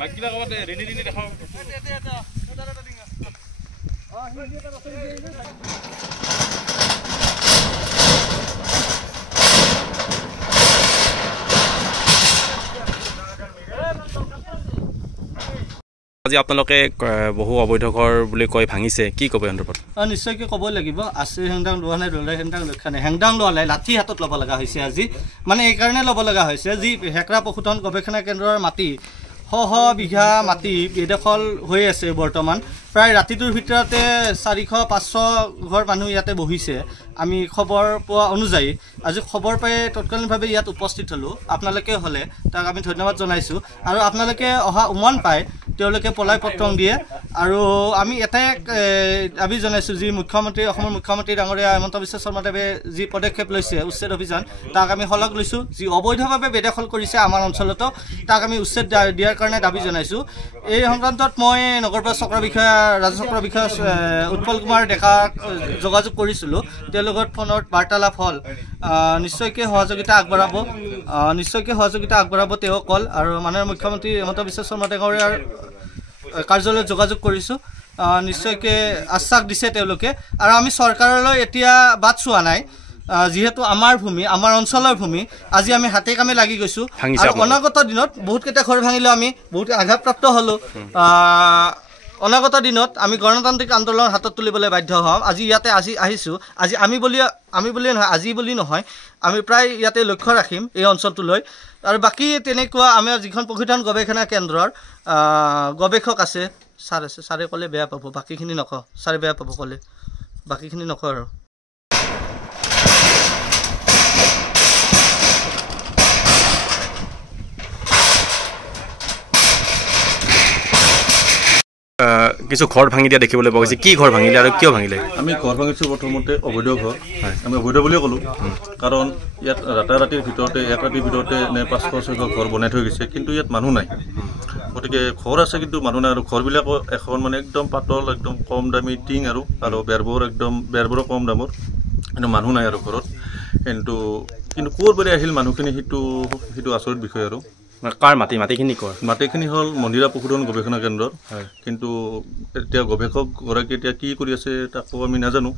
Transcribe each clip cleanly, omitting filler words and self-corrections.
বাকিলা কবাতে ৰেনি ৰেনি দেখাও আজি আপোনালোকে বহু অবৈধ ঘৰ বুলি কৈ ভাঙিছে কি ক'ব ইয়াৰ ওপৰত নিশ্চয়কৈ ক'ব লাগিব আছে হেংদাং লোৱা নাই দলে হেংদাং ৰক্ষা নাই হেংদাং লোৱা নাই লাঠি হাতত ল'ব লগা হৈছে আজি মানে এই কাৰণে ল'ব লগা হৈছে যি হেকৰা পশুধন গৱেষণা কেন্দ্ৰৰ মাটি শ বিঘা মাটি বেদখল হৈ আছে বৰ্তমান প্ৰায় ৰাতিটোৰ ভিতৰতে 400-500 ঘৰ মানুহ ইয়াতে বহিছে আমি খবৰ পোৱা অনুযায়ী আজি খবৰ পাই তৎকালীনভাৱে ইয়াত উপস্থিত হলো আপোনালোকে হলে তাক আমি ধন্যবাদ জনাইছো আৰু আপোনালোকে অহা উমান পায় তেওঁলোকে পলাই পত্ৰং দিয়ে আৰু আমি এটাই দাবী জনাইছো যি মুখ্যমন্ত্ৰী অসমৰ মুখ্যমন্ত্ৰী ডাঙৰীয়া হিমন্ত বিশ্ব শৰ্মাদেৱে যি পদক্ষেপ লৈছে উচ্ছেদ অভিযান তাক আমি হলক লৈছো যি অবৈধভাৱে বেদখল কৰিছে আমাৰ অঞ্চলতো তাক আমি উচ্ছেদ দিয়াৰ কাৰণে দাবী জনাইছো এই সংক্ৰান্তত মই নগৰপালিকা চক্ৰ বিষয়া ৰাজচক্ৰ বিষয়া উৎপল কুমাৰ ডেকা যোগাযোগ কৰিছিলো তেওঁলোকৰ ফোনত বাৰ্তালাপ হল নিশ্চয়কৈ সহযোগিতা আগবঢ়াব তেওঁ কল আৰু মাননীয় মুখ্যমন্ত্ৰী হিমন্ত বিশ্ব শৰ্মা ডাঙৰীয়াৰ কাৰ্যালয়ত যোগাযোগ কৰিছো নিশ্চয়কৈ আশ্বাস দিছে তেওঁলোকে আৰু আমি চৰকাৰলৈ এতিয়া বাট চোৱা নাই যেহেতু আমাৰ ভূমি আমাৰ অঞ্চলৰ ভূমি আজি আমি হাতে কামে লাগি গৈছো আৰু অনাগত দিনত বহুত কেইটা ঘৰ ভাঙিলে আমি বহুত আঘাতপ্ৰাপ্ত হলো অনাগত দিনত আমি গণতান্ত্ৰিক আন্দোলন হাতত তুলিবলৈ বাধ্য হ'ম আজি ইয়াতে আহিছো আজি আমি বুলি নহয় আজি বুলি নহয় আমি প্ৰায় ইয়াতে লক্ষ্য ৰাখিম এই অঞ্চলটোলৈ আৰু বাকি তেনেকুৱা আমাৰ যিখন পশুধন গৱেষণা কেন্দ্ৰৰ গৱেষক আছে ছাৰে ক'লে বেয়া পাব বাকিখিনি নকওঁ ছাৰে বেয়া পাব ক'লে বাকিখিনি নকওঁ আৰু কিছু ঘৰ ভাঙি দিয়া দেখিবলৈ পোৱা গৈছে কি ঘৰ ভাঙিলে আৰু কিয় ভাঙিলে আমি ঘৰ ভাঙিছোঁ প্ৰথমতে অবৈধ ঘৰ আমি অবৈধ বুলিয়ে ক'লোঁ কাৰণ ইয়াত ৰাতিৰ ভিতৰতে এক ৰাতিৰ ভিতৰতে 500-600 ঘৰ বনাই থৈ গৈছে কিন্তু ইয়াত মানুহ নাই গতিকে ঘৰ আছে কিন্তু মানুহ নাই আৰু ঘৰবিলাকো এখন মানে একদম পাতল একদম কম দামী টিং আৰু বেৰবোৰো কম দামৰ কিন্তু মানুহ নাই আৰু ঘৰত কিন্তু ক'ৰ পৰা আহিল মানুহখিনি সেইটো আচৰিত বিষয় আৰু কাৰ মাটিখিনি কৰ মাটিখিনি হ'ল মন্দিৰা পশুধন গৱেষণা কেন্দ্ৰৰ কিন্তু এতিয়া গৱেষকগৰাকী এতিয়া কি কৰি আছে তাকো আমি নাজানো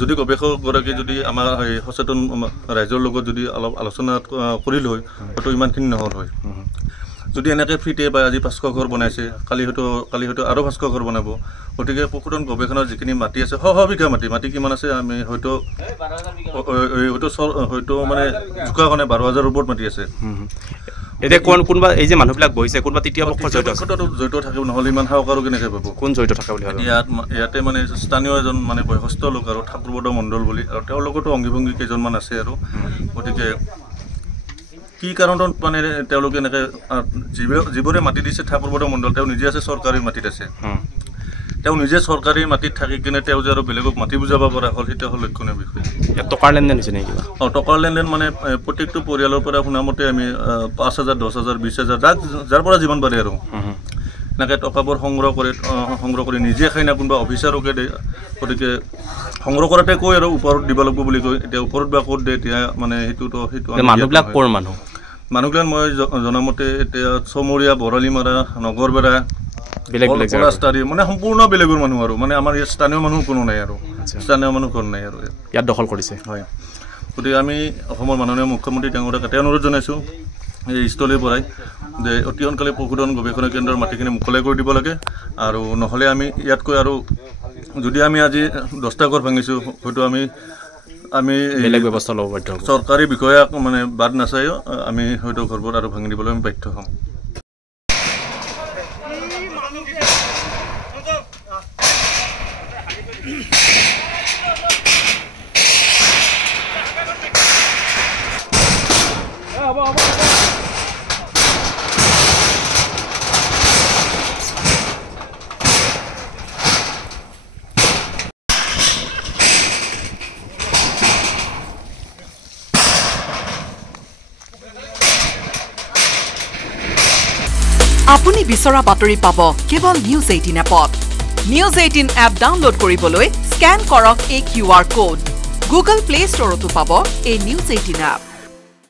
যদি গৱেষকগৰাকী যদি আমাৰ সচেতন ৰাইজৰ লগত যদি অলপ আলোচনা কৰিল হয় হয়তো ইমানখিনি নহ'ল হয় যদি এনেকৈ ফ্ৰীতে পায় আজি 500 ঘৰ বনাইছে কালি হয়তো আৰু 500 ঘৰ বনাব গতিকে পশুধন গৱেষণাৰ যিখিনি মাটি আছে বিঘা মাটি কিমান আছে আমি হয়তো মানে জোকা কাৰণে 12,000 ওপৰত মাটি আছে এতিয়া কোনোবা এই যে মানুহবিলাক বহিছে কোনোবা তৃতীয় পক্ষ জড়িত থাকিব নহ'লে ইমান সাহকাৰো কেনেকৈ পাব কোন জড়িত থাকে বুলি ইয়াতে মানে স্থানীয় এজন মানে বয়সস্থ লোক আৰু ঠাকুৰবদ মণ্ডল বুলি আৰু তেওঁৰ লগতো অংগী কেইজনমান আছে আৰু গতিকে কি কাৰণত মানে তেওঁলোকে এনেকৈ যিবোৰে মাটি দিছে ঠাকুৰবদ মণ্ডল তেওঁ নিজে আছে চৰকাৰী মাটিত আছে তেওঁ নিজে চৰকাৰী মাটিত থাকি কিনে তেওঁ যে আৰু বেলেগক মাটি বুজাব পৰা হ'ল সেইটো হ'ল লক্ষণীয় বিষয় টকাৰ লেনদেন হৈছে নেকি টকাৰ লেনদেন মানে প্ৰত্যেকটো পৰিয়ালৰ পৰা শুনামতে আমি 5,000 10,000 20,000 যাৰ পৰা যিমান পাৰে আৰু এনেকৈ টকাবোৰ সংগ্ৰহ কৰি নিজে খাই না কোনোবা অফিচাৰকে দিয়ে গতিকে সংগ্ৰহ কৰাতে কৈ আৰু ওপৰত দিব লাগিব বুলি কয় এতিয়া ওপৰত বা ক'ত দিয়ে এতিয়া মানে সেইটো মানুহবিলাক ক'ৰ মানুহবিলাক মই জনামতে এতিয়া চমৰীয়া বৰালিমাৰা নগৰবেৰা বেলেগ মানে সম্পূৰ্ণ বেলেগৰ মানুহ আৰু মানে আমাৰ ইয়াত স্থানীয় মানুহ কোনো নাই আৰু ইয়াত দখল কৰিছে হয় গতিকে আমি অসমৰ মাননীয় মুখ্যমন্ত্ৰী ডাঙৰীয়াক এটা অনুৰোধ জনাইছোঁ এই স্থলীৰ পৰাই যে অতি সোনকালে পশুধন গৱেষণা কেন্দ্ৰৰ মাটিখিনি মুকলাই কৰি দিব লাগে আৰু নহ'লে আমি ইয়াতকৈ আৰু যদি আমি আজি 10টা ঘৰ ভাঙিছোঁ হয়তো আমি বেলেগ ব্যৱস্থা ল'ব বাধ্য হ'ম চৰকাৰী বিষয়াক মানে বাদ নাচায়ো আমি হয়তো ঘৰবোৰ আৰু ভাঙি দিবলৈ আমি বাধ্য হ'ম আপুনি বিচৰা বাতৰি পাব কেৱল নিউজ 18 এপত নিউজ 18 এপ ডাউনলোড কৰিবলৈ স্ক্যান কৰক এই QR কোড গুগল প্লে ষ্টৰতো পাব এই নিউজ 18 এপ